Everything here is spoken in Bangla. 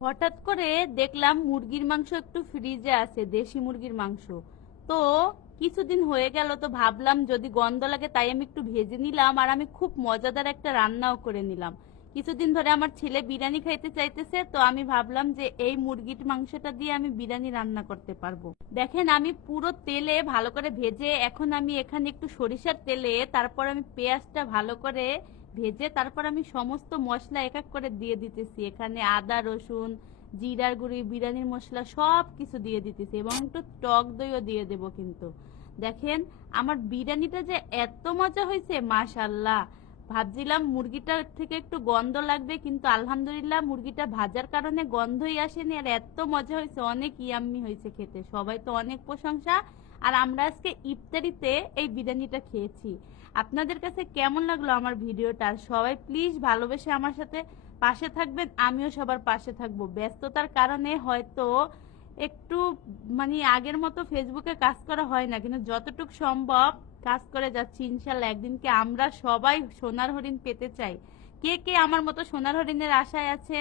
হঠাৎ করে দেখলাম মুরগির মাংস একটু ফ্রিজে আছে, দেশি মুরগির মাংস। তো কিছুদিন হয়ে গেল, তো ভাবলাম যদি গন্ধ লাগে তাই আমি একটু ভেজে নিলাম, আর আমি খুব মজাদার একটা রান্নাও করে নিলাম। কিছুদিন ধরে আমার ছেলে বিরিয়ানি খাইতে চাইতেছে, তো আমি ভাবলাম যে এই মুরগির মাংসটা দিয়ে আমি বিরিয়ানি রান্না করতে পারবো। দেখেন, আমি পুরো তেলে ভালো করে ভেজে, এখন আমি এখানে একটু সরিষার তেলে, তারপর আমি পেঁয়াজটা ভালো করে ভেজে, তারপর আমি সমস্ত মশলা এক এক করে দিয়ে দিতেছি। এখানে আদা রসুন, জিরার গুঁড়ি, বিরিয়ানির মশলা সব কিছু দিয়ে দিতেছি, এবং একটু টক দইও দিয়ে দেব। কিন্তু দেখেন, আমার বিরিয়ানিটা যে এত মজা হয়েছে, মাশাল্লাহ। ভাবছিলাম মুরগিটার থেকে একটু গন্ধ লাগবে, কিন্তু আলহামদুলিল্লাহ মুরগিটা ভাজার কারণে গন্ধই আসেনি, আর এত মজা হয়েছে, অনেক ইয়াম্মি হয়েছে খেতে। সবাই তো অনেক প্রশংসা। আর আমরা আজকে ইফতারিতে এই বিরিয়ানিটা খেয়েছি। আপনাদের কাছে কেমন লাগলো আমার ভিডিওটা? আর সবাই প্লিজ ভালোবেসে আমার সাথে পাশে থাকবেন, আমিও সবার পাশে থাকবো। ব্যস্ততার কারণে হয়তো একটু মানে আগের মতো ফেসবুকে কাজ করা হয় না, কিন্তু যতটুকু সম্ভব কাজ করে যাচ্ছি। ইনশাল্লাহ একদিনকে আমরা সবাই সোনার হরিণ পেতে চাই। কে কে আমার মতো সোনার হরিণের আশায় আছে?